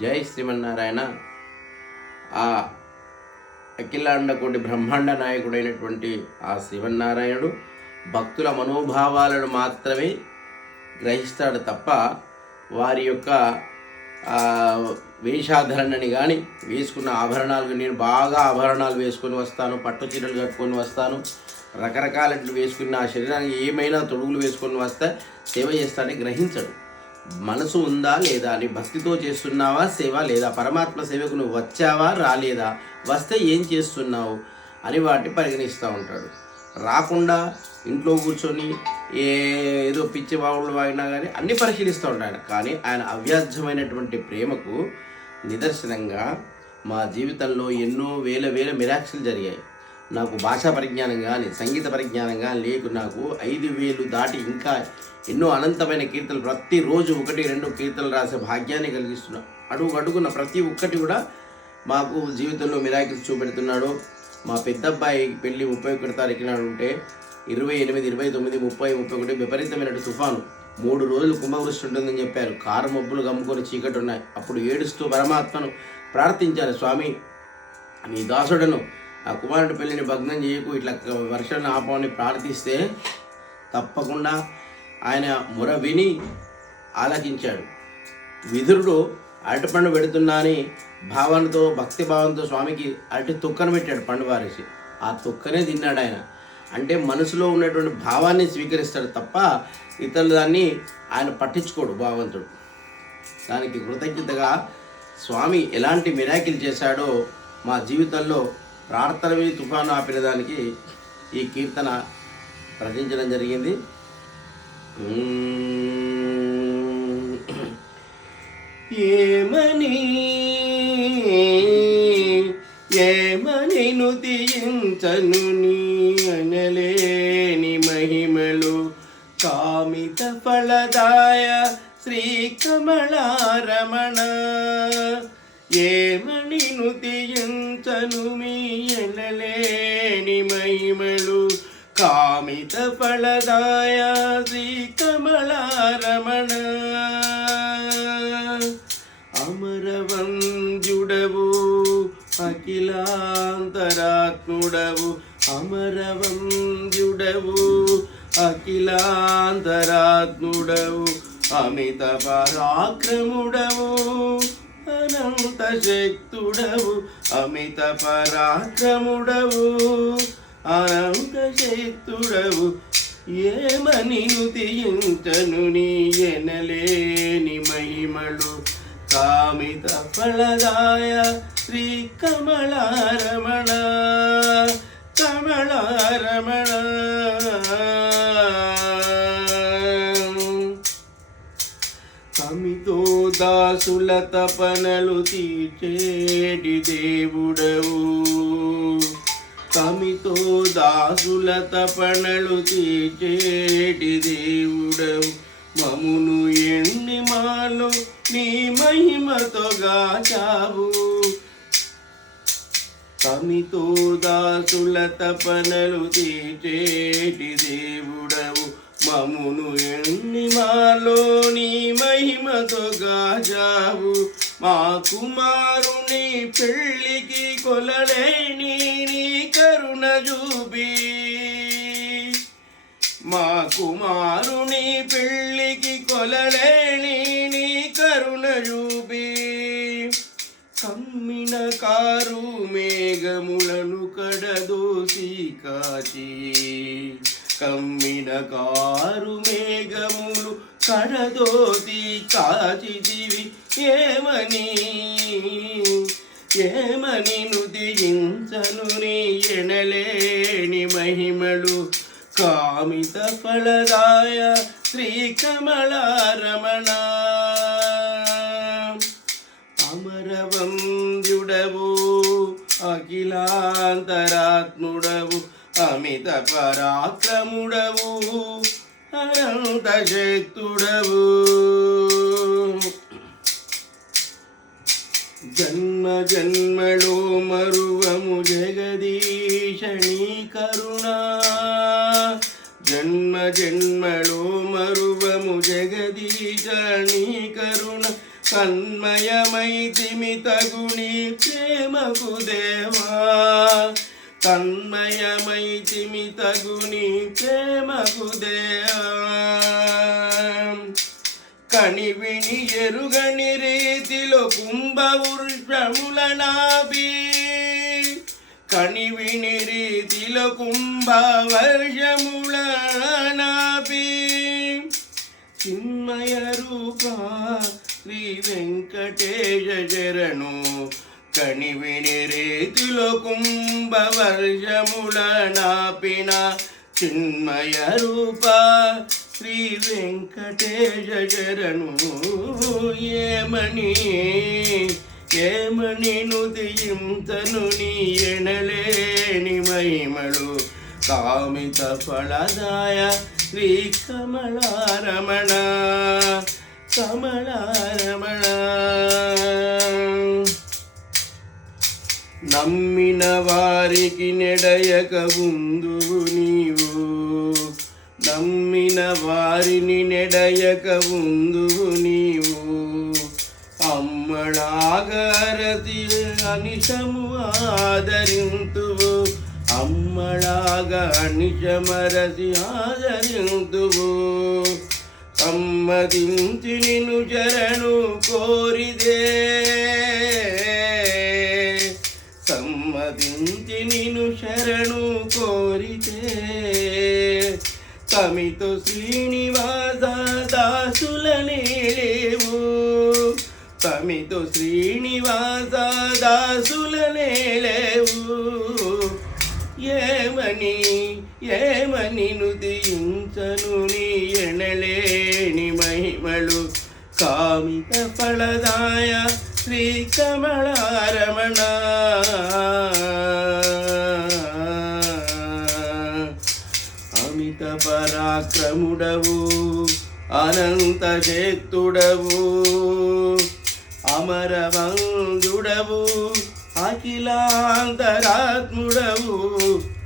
జై శ్రీమన్నారాయణ. ఆ అఖిలాండకోటి బ్రహ్మాండ నాయకుడైనటువంటి ఆ శ్రీమన్నారాయణుడు భక్తుల మనోభావాలను మాత్రమే గ్రహిస్తాడు తప్ప వారి యొక్క వేషాధరణని కానీ వేసుకున్న ఆభరణాలు నేను బాగా ఆభరణాలు వేసుకొని వస్తాను పట్టు చీరలు కట్టుకొని వస్తాను రకరకాల వేసుకున్న ఆ శరీరానికి ఏమైనా తొడుగులు వేసుకొని వస్తే సేవ చేస్తానని గ్రహించడు. మనసు ఉందా లేదా అని భక్తితో చేస్తున్నావా సేవ లేదా పరమాత్మ సేవకు నువ్వు వచ్చావా రాలేదా? వస్తే ఏం చేస్తున్నావు? అని వాటిని పరిగణిస్తూ ఉంటాడు. రాకుండా ఇంట్లో కూర్చొని ఏ ఏదో పిచ్చి బావులు వాగినా కానీ అన్ని పరిశీలిస్తూ ఉంటాడు కానీ ఆయన అవ్యాజ్యమైనటువంటి ప్రేమకు నిదర్శనంగా మా జీవితంలో ఎన్నో వేల వేల మిరాక్షలు జరిగాయి. నాకు భాషా పరిజ్ఞానం కానీ సంగీత పరిజ్ఞానం కానీ లేకు నాకు ఐదు వేలు దాటి ఇంకా ఎన్నో అనంతమైన కీర్తనలు ప్రతిరోజు ఒకటి రెండు కీర్తనలు రాసే భాగ్యాన్ని కలిగిస్తున్నా. అడుగు అడుగున్న ప్రతి ఒక్కటి కూడా మాకు జీవితంలో మిరాకిల్స్ చూపెడుతున్నాడు. మా పెద్దబ్బాయి పెళ్ళి ముప్పై ఒకటి తారీఖున ఉంటే ఇరవై ఎనిమిది ఇరవై తొమ్మిది ముప్పై ముప్పై ఒకటి విపరీతమైన తుఫాను. మూడు రోజులు కుంభవృష్టి ఉంటుందని చెప్పారు. కారు మబ్బులు గమ్ముకొని చీకటి ఉన్నాయి. అప్పుడు ఏడుస్తూ పరమాత్మను ప్రార్థించాను స్వామి నీ దాసుడను ఆ కుమారుడి పెళ్ళిని భగ్నం చేయకు. ఇట్లా వర్షాన్ని ఆపమని ప్రార్థిస్తే తప్పకుండా ఆయన మొర విని ఆలకించాడు. విదురుడు అరటిపండు పెడుతున్నా అని భావనతో భక్తి భావంతో స్వామికి అరటి తొక్కను పెట్టాడు పండు వారేసి. ఆ తొక్కనే తిన్నాడు ఆయన. అంటే మనసులో ఉన్నటువంటి భావాన్ని స్వీకరిస్తాడు తప్ప ఇతరుల దాన్ని ఆయన పట్టించుకోడు భావంతుడు దానికి కృతజ్ఞతగా స్వామి ఎలాంటి మిరాకిల్ చేశాడో మా జీవితంలో ప్రార్థనవి తుఫాను ఆపినదానికి ఈ కీర్తన రచించడం జరిగింది. ఏమని ఏమని నుదించను నీ అనలేని మహిమలు. కామిత ఫలదాయ శ్రీ కమలారమణ ఏమని నుతించను మీ అనలేని మహిమలు? కామిత ఫలదాయ శ్రీ కమలారమణ అమరవంజుడవు అఖిలాంతరాత్ముడవు. అమరవంజుడవు అఖిలాంతరాత్ముడవు. అమిత పరాక్రముడవు. అనంత శక్తుడవు అమిత పరాక్రముడవు అనంత శక్తుడవు ఏమని నుతించను నీ ఎనలేని మహిమలు? కామిత ఫలదాయ శ్రీ కమలారమణ కమలారమణ. దాసుల తపనలు తీర్చేటి దేవుడవు. తమితో దాసుల తపనలు తీర్చేటి దేవుడవు. మమును ఎన్ని మాలో నీ మహిమతో గాచావు తమితో దాసుల తపనలు తీర్చేటి దేవుడవు. మమును ఎన్ని మాలోని మహిమతో గాజావు. మా కుమారుని పెళ్ళికి కొలలేని నీ కరుణ చూపి. మా కుమారుని పెళ్ళికి కొలలేని నీ కరుణ చూపి. కమ్మిన కారు మేఘములను కడదోసి కాచి. కమ్మిన కారు మేఘములు కడదోతి కాచిదివి ఏమని? ఏమని నుదించను నీ ఎనలేని మహిమలు? కామిత ఫలదాయ శ్రీ కమలారమణ అమరవంద్యుడవు అఖిలాంతరాత్ముడవు అమిత పరాక్రముడవు అనంత శక్తుడవు జన్మ జన్మలో మరువము జగదీశని కరుణా. జన్మ జన్మలో మరువము జగదీశని కరుణ. తన్మయమైతిమి తగుని ప్రేమకు దేవా. తన్మయమైతిమి తగుని ప్రేమకు కనివిని ఎరుగని రీతిలో కుంభవృషముల నాభి కనివిని రీతిలో కుంభవర్షముల నాభి చిన్మయ రూప శ్రీ వెంకటేశ శరణు. కని విని కుంభవర్షముల నాపిన చిన్మయ రూప శ్రీ వెంకటేశ శరణు. ఏమని ఏమని నుదియింతను నీ ఎనలేని మహిమలు. కామిత ఫలదాయ శ్రీ కమలారమణ కమలారమణ. నమ్మిన వారికి నెడయక ఉందువు నీవు. నమ్మిన వారిని నెడయక ఉందువు నీవు. అమ్మడాగరతి అనిశము ఆదరింతువు. అమ్మడాగ అనిశమరసి ఆదరింతువు. సమ్మతించి నిన్ను చరణు కోరిదే. తమితో శ్రీనివాస దాసులనే లేవు తమితో శ్రీనివాస దాసులనే లేవు ఏమని ఏమని నుదించను నీ ఎనలేని మహిమలు. కామిత ఫలదాయ శ్రీ కమళారమణ అమిత పరాక్రముడవు అనంత శక్తుడవు అమరవందుడవు అఖిలాంతరాత్ముడవు.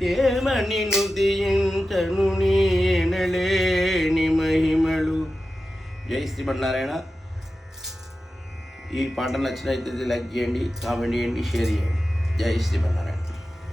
ఏమని నుదించను నేనలేని మహిమలు. జై శ్రీమన్నారాయణ. ఈ పాట నచ్చినట్లయితే లైక్ చేయండి కామెంట్ చేయండి షేర్ చేయండి. జై శ్రీమన్నారాయణ.